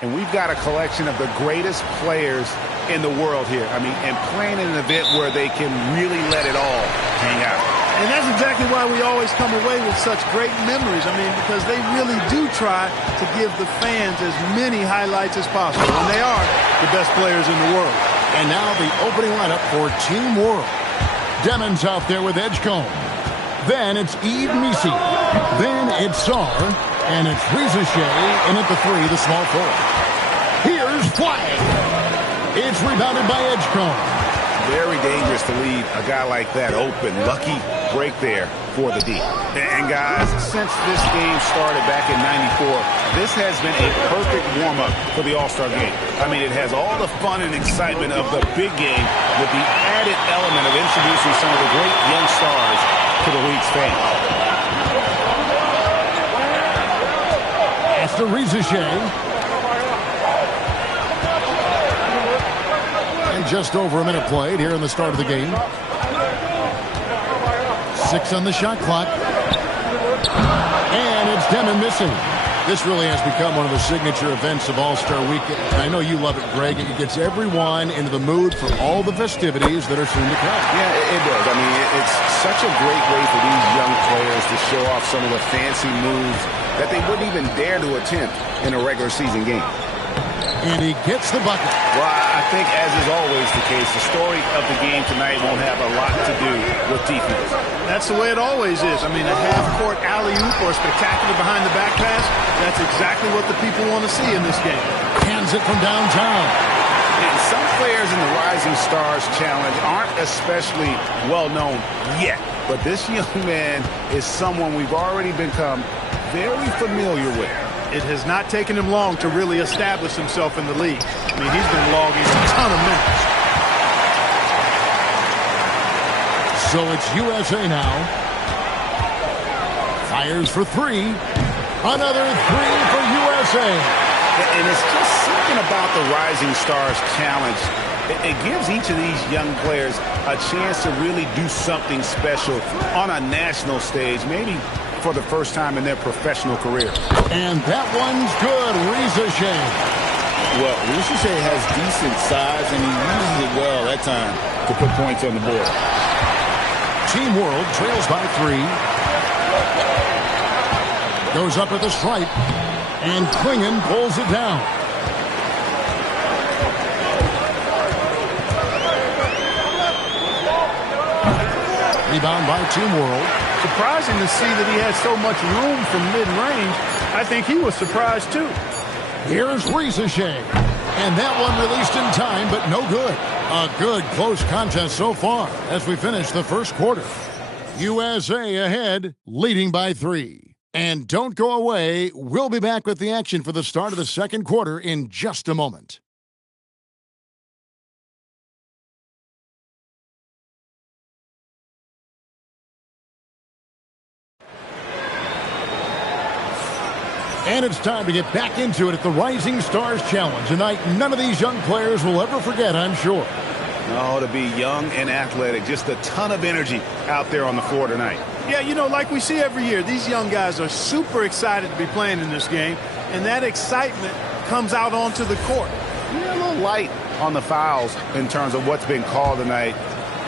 And we've got a collection of the greatest players in the world here. I mean, and playing in an event where they can really let it all hang out. And that's exactly why we always come away with such great memories. I mean, because they really do try to give the fans as many highlights as possible. And they are the best players in the world. And now the opening lineup for Team World. Demon's out there with Edgecombe. Then it's Eve Misi. Then it's Sar. And it's Riza Shea. And at the 3, the small forward. Here's Flag. It's rebounded by Edgecombe. Very dangerous to leave a guy like that open. Lucky break there for the D. And guys, since this game started back in '94, this has been a perfect warm-up for the All-Star game. I mean, it has all the fun and excitement of the big game with the added element of introducing some of the great young stars to the league's fame. After Riza Shea. Just over a minute played here in the start of the game. 6 on the shot clock. And it's Demon missing. This really has become one of the signature events of All-Star Weekend. I know you love it, Greg. It gets everyone into the mood for all the festivities that are soon to come. Yeah, it does. I mean, it's such a great way for these young players to show off some of the fancy moves that they wouldn't even dare to attempt in a regular season game. And he gets the bucket. Well, I think, as is always the case, the story of the game tonight won't have a lot to do with defense. That's the way it always is. I mean, a half-court alley-oop or a spectacular behind-the-back pass, that's exactly what the people want to see in this game. Hands it from downtown. And some players in the Rising Stars Challenge aren't especially well-known yet. But this young man is someone we've already become very familiar with. It has not taken him long to really establish himself in the league. I mean, he's been logging a ton of minutes. So it's USA now. Fires for 3. Another 3 for USA. And it's just something about the Rising Stars Challenge. It gives each of these young players a chance to really do something special on a national stage, maybe for the first time in their professional career. And that one's good. Riza Shea. Well, Riza Shea has decent size, and he uses it well that time to put points on the board. Team World trails by 3. Goes up at the stripe, and Klingon pulls it down. Rebound by Team World. Surprising to see that he had so much room from mid-range. I think he was surprised, too. Here's Riza Shea. And that one released in time, but no good. A good, close contest so far as we finish the first quarter. USA ahead, leading by 3. And don't go away. We'll be back with the action for the start of the second quarter in just a moment. And it's time to get back into it at the Rising Stars Challenge. A night none of these young players will ever forget, I'm sure. Oh, to be young and athletic. Just a ton of energy out there on the floor tonight. Yeah, you know, like we see every year, these young guys are super excited to be playing in this game. And that excitement comes out onto the court. Yeah, a little light on the fouls in terms of what's been called tonight.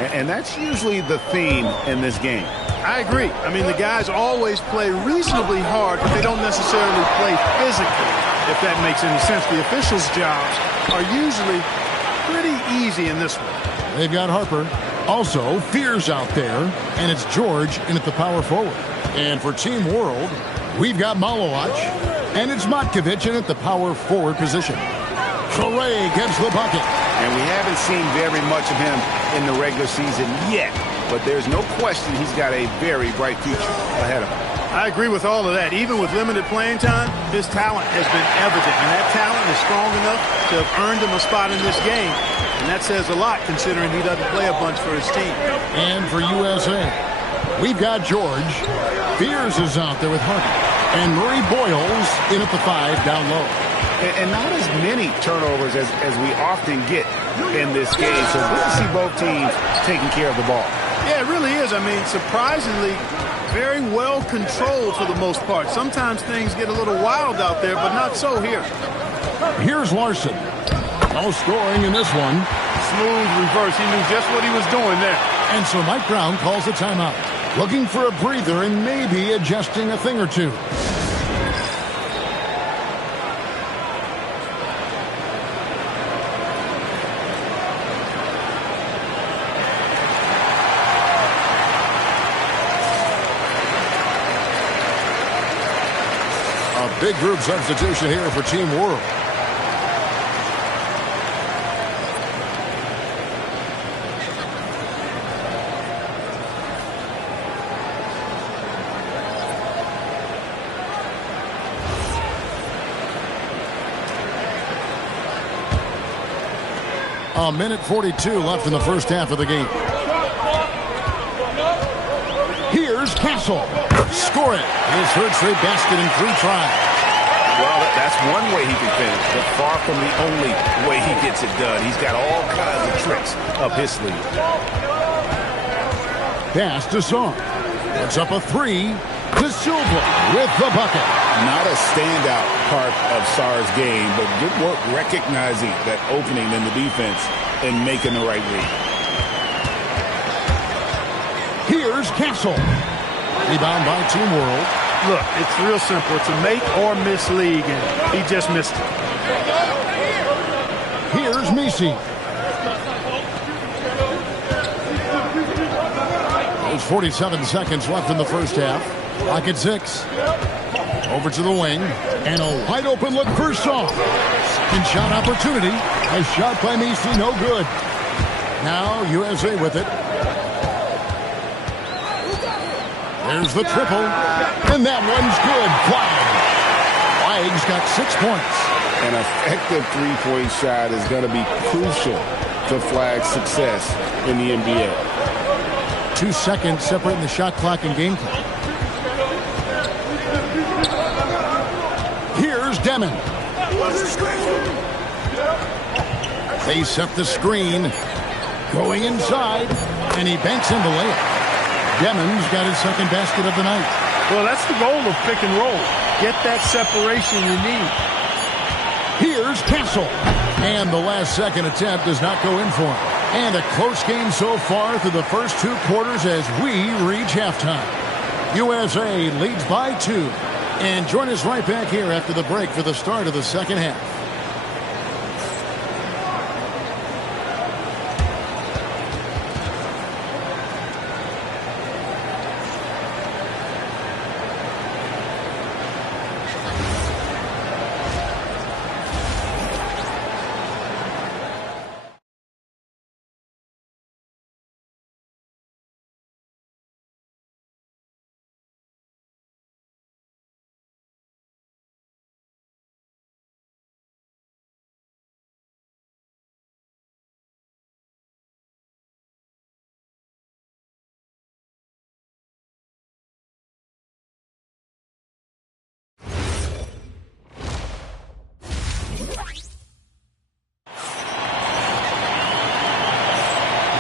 And that's usually the theme in this game. I agree. I mean, the guys always play reasonably hard, but they don't necessarily play physically, if that makes any sense. The officials' jobs are usually pretty easy in this one. They've got Harper. Also, Fears out there, and it's George in at the power forward. And for Team World, we've got Malowacz, and it's Matkovic in at the power forward position. Correa gets the bucket. And we haven't seen very much of him in the regular season yet. But there's no question he's got a very bright future ahead of him. I agree with all of that. Even with limited playing time, his talent has been evident. And that talent is strong enough to have earned him a spot in this game. And that says a lot considering he doesn't play a bunch for his team. And for USA, we've got George. Fears is out there with Harper. And Murray Boyles in at the 5 down low. And not as many turnovers as we often get in this game. So we'll see both teams taking care of the ball. Yeah, it really is. I mean, surprisingly, very well controlled for the most part. Sometimes things get a little wild out there, but not so here. Here's Larson. No scoring in this one. Smooth reverse. He knew just what he was doing there. And so Mike Brown calls a timeout. Looking for a breather and maybe adjusting a thing or two. A big group substitution here for Team World. A minute 42 left in the first half of the game. Here's Castle. Score it. His third straight basket in 3 tries. Well, that's one way he can finish, but far from the only way he gets it done. He's got all kinds of tricks up his sleeve. Pass to Song. Puts up a 3 to Silva with the bucket. Not a standout part of Sarr's game, but good work recognizing that opening in the defense and making the right read. Here's Castle. Rebound by Team World. Look, it's real simple. It's a make or miss league, and he just missed it. Here's Messi. There's 47 seconds left in the first half. Clock at 6. Over to the wing. And a wide open look for Shaw. Second shot opportunity. A shot by Messi, no good. Now USA with it. There's the triple. And that one's good. Flag. Flag's got 6 points. An effective three-point shot is going to be crucial to Flag's success in the NBA. 2 seconds separating the shot clock and game clock. Here's Demon. They set the screen. Going inside. And he banks in the layup. Demon's got his second basket of the night. Well, that's the goal of pick and roll. Get that separation you need. Here's Castle. And the last second attempt does not go in for him. And a close game so far through the first 2 quarters as we reach halftime. USA leads by 2. And join us right back here after the break for the start of the second half.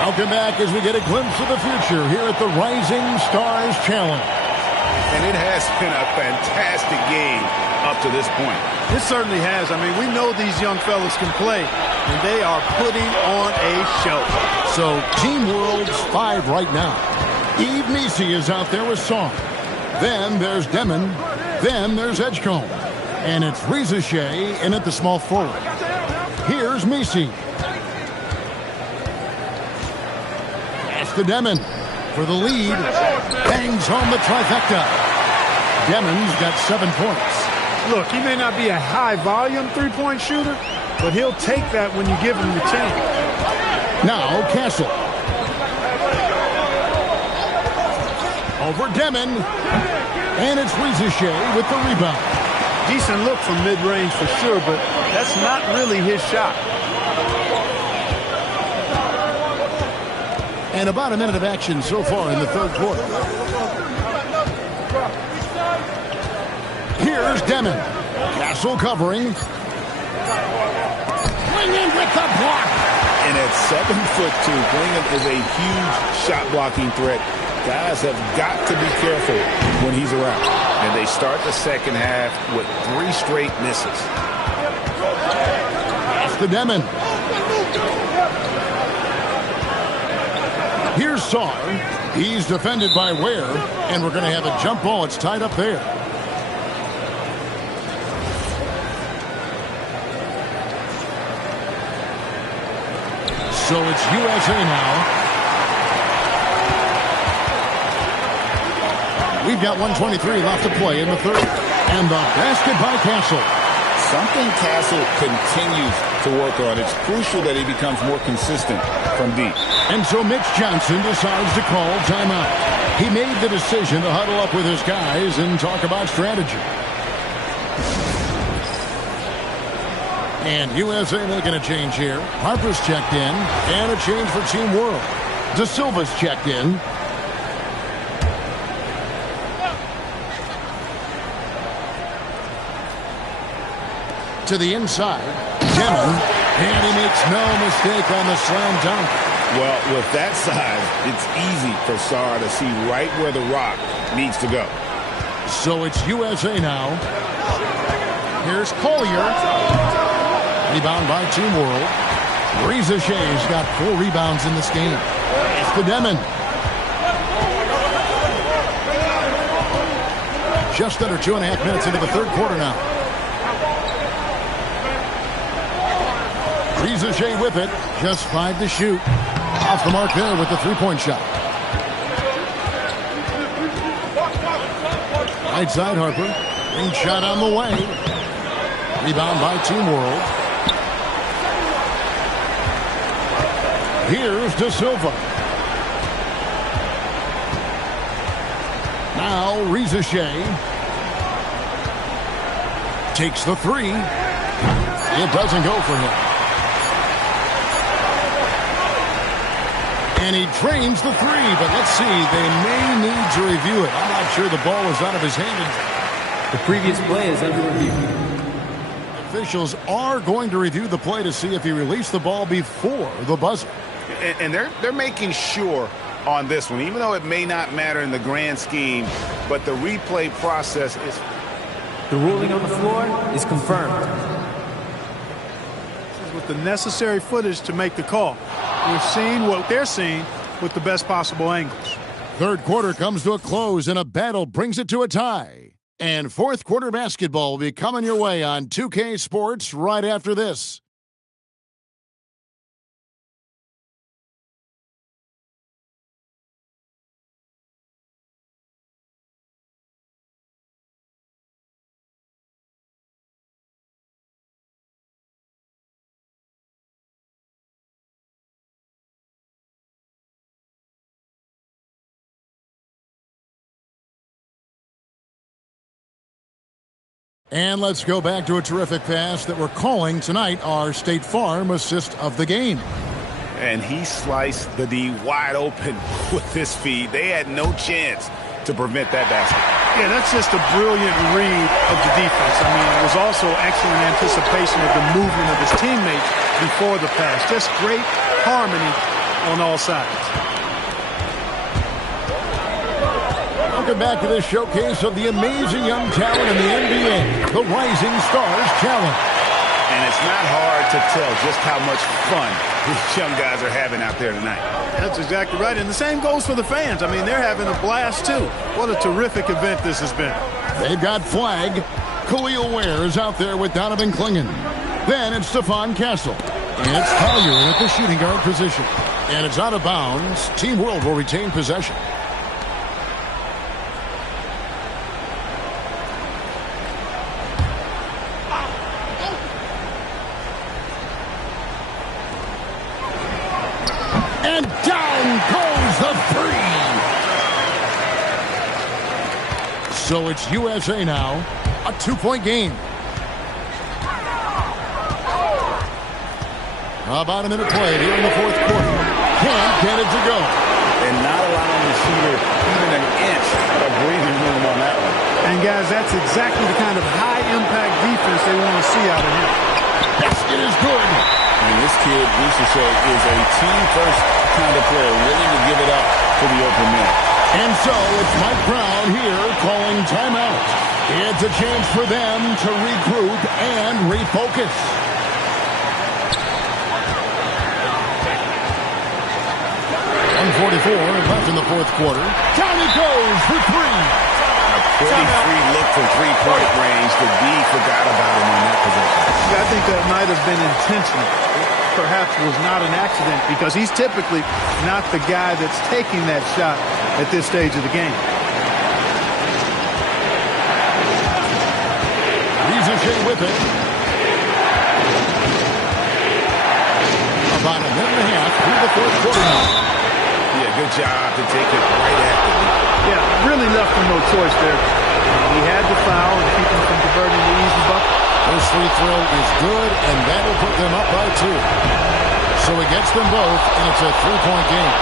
Welcome back as we get a glimpse of the future here at the Rising Stars Challenge. And it has been a fantastic game up to this point. It certainly has. I mean, we know these young fellas can play, and they are putting on a show. So, Team World's 5 right now. Eve Messi is out there with Song. Then there's Demon. Then there's Edgecombe. And it's Reza Shea in at the small forward. Here's Messi. To Demon for the lead. Bangs home the trifecta. Demon's got 7 points. Look, he may not be a high-volume three-point shooter, but he'll take that when you give him the chance. Now Castle. Over Demon. And it's Reza Shea with the rebound. Decent look from mid-range for sure, but that's not really his shot. And about a minute of action so far in the third quarter. Here's Demon. Castle covering. Wingham with the block. And at 7'2", Wingham is a huge shot blocking threat. Guys have got to be careful when he's around. And they start the second half with 3 straight misses. to Demon. Here's Saar. He's defended by Ware, and we're going to have a jump ball. It's tied up there. So it's USA now. We've got 1:23 left to play in the third. And the basket by Castle. Something Castle continues to work on. It's crucial that he becomes more consistent from deep. And so Mitch Johnson decides to call timeout. He made the decision to huddle up with his guys and talk about strategy. And USA making a change here. Harper's checked in. And a change for Team World. De Silva's checked in. To the inside. Demon. And he makes no mistake on the slam dunk. Well, with that size, it's easy for Saar to see right where the rock needs to go. So it's USA now. Here's Collier. Rebound by Team World. Reza Shea's got 4 rebounds in this game. It's to Demon. Just under 2.5 minutes into the third quarter now. Reza Shea with it. Just 5 to shoot. Off the mark there with the three-point shot. Right side Harper. Green shot on the way. Rebound by Team World. Here's De Silva. Now Reza Shea. Takes the three. It doesn't go for him. And he drains the three, but let's see. They may need to review it. I'm not sure the ball is out of his hand. The previous play is under review. Officials are going to review the play to see if he released the ball before the buzzer. And they're making sure on this one, even though it may not matter in the grand scheme, but the replay process is... The ruling on the floor is confirmed. With the necessary footage to make the call. We're seeing what they're seeing with the best possible angles. Third quarter comes to a close, and a battle brings it to a tie. And fourth quarter basketball will be coming your way on 2K Sports right after this. And let's go back to a terrific pass that we're calling tonight our State Farm assist of the game. And he sliced the D wide open with this feed. They had no chance to prevent that basket. Yeah, that's just a brilliant read of the defense. I mean, it was also excellent anticipation of the movement of his teammates before the pass. Just great harmony on all sides. Welcome back to this showcase of the amazing young talent in the NBA, the Rising Stars Challenge. And it's not hard to tell just how much fun these young guys are having out there tonight. That's exactly right. And the same goes for the fans. I mean, they're having a blast, too. What a terrific event this has been. They've got Flag. Khalil Ware is out there with Donovan Clingan. Then it's Stephon Castle. And it's Collier at the shooting guard position. And it's out of bounds. Team World will retain possession. And down goes the three. So it's USA now, a 2-point game. About a minute played here in the fourth quarter. Can't get it to go. And not allowing the shooter even an inch of breathing room on that one. And, guys, that's exactly the kind of high-impact defense they want to see out of him. Basket is good. And this kid, we should say, is a team-first kind of player, willing to give it up for the open man. And so it's Mike Brown here calling timeout. It's a chance for them to regroup and refocus. 2:54 left in the fourth quarter. Down it goes for three. A pretty free look from three-point range. The D forgot about him on that possession. Yeah, I think that might have been intentional. Perhaps was not an accident because he's typically not the guy that's taking that shot at this stage of the game. Rieseshay with it. About a minute and a half through the fourth quarter now. Yeah, good job to take it right at them. Yeah, really left him no choice there. He had to foul and keep him from converting the easy bucket. First free throw is good, and that will put them up by two. So he gets them both, and it's a three-point game.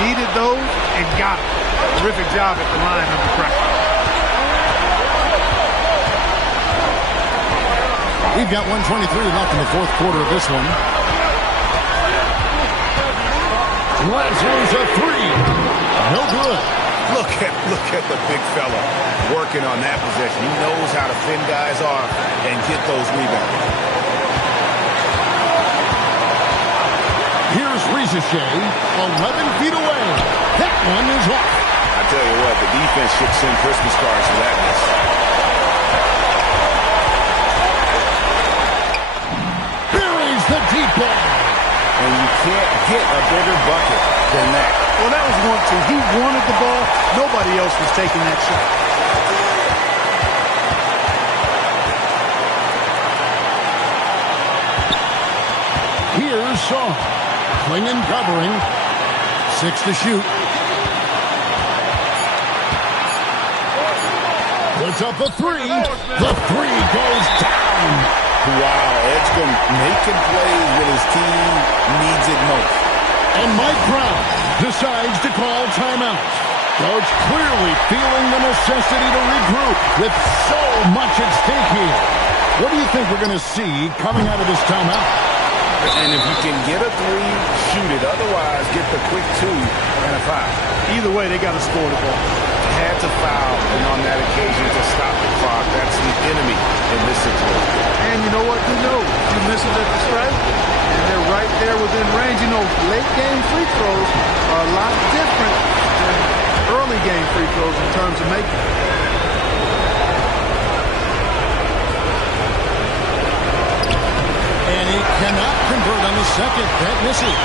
Needed those and got it. Terrific job at the line under pressure. We've got 1:23 left in the fourth quarter of this one. Lazarus a three. No good. Look at the big fella working on that possession. He knows how to fend guys off and get those rebounds. Here's Rieseshay, 11 feet away. That one is off. I tell you what, the defense should send Christmas cards for that miss. Buries the deep ball. And you can't get a bigger bucket than that. Well, that was 1-2. He wanted the ball. Nobody else was taking that shot. Here's Shaw. Clinging, covering. 6 to shoot. Puts up a three. The three goes down. Wow, Edgecombe making plays when his team needs it most. And Mike Brown decides to call timeout. Coach clearly feeling the necessity to regroup with so much at stake here. What do you think we're going to see coming out of this timeout? And if you can get a three, shoot it. Otherwise, get the quick two and a foul. Either way, they got to score the ball. Had to foul, and on that occasion to stop the clock. That's the enemy in this situation. And you know what? Who knows? You miss it at the stripe, and they're right there within range. You know, late game free throws are a lot different than early game free throws in terms of making. And he cannot convert on the second. That misses.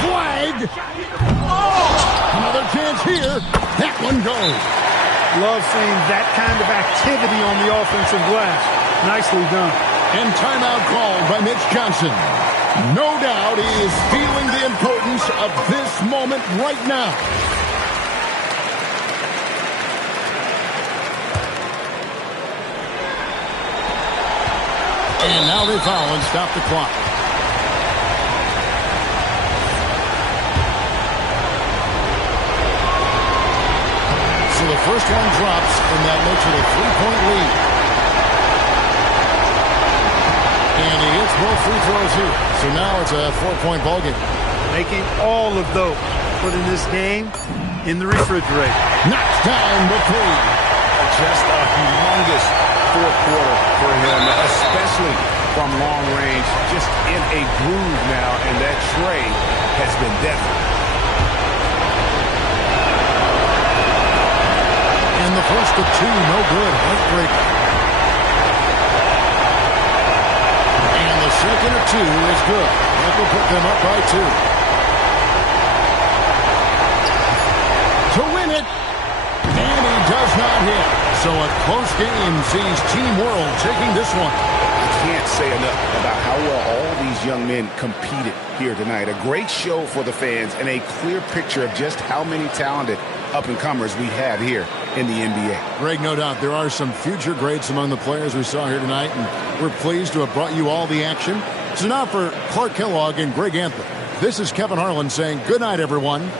Flag! Oh! Another chance here. That one goes. Love seeing that kind of activity on the offensive glass. Nicely done. And timeout called by Mitch Johnson. No doubt he is feeling the importance of this moment right now. And now they foul and stop the clock. So the first one drops, and that makes it a three-point lead. And he hits both free throws here. So now it's a four-point ballgame. Making all of those. Putting this game in the refrigerator. Knocks down the three. Just a humongous fourth quarter for him, especially from long range. Just in a groove now, and that tray has been definite. And the first of two, no good. Heartbreaker. And the second of two is good. That will put them up by two. To win it. And he does not hit. So a close game sees Team World taking this one. I can't say enough about how well all these young men competed here tonight. A great show for the fans and a clear picture of just how many talented up-and-comers we have here in the NBA. Greg, no doubt there are some future greats among the players we saw here tonight, and we're pleased to have brought you all the action. So now for Clark Kellogg and Greg Anthony, this is Kevin Harlan saying good night, everyone.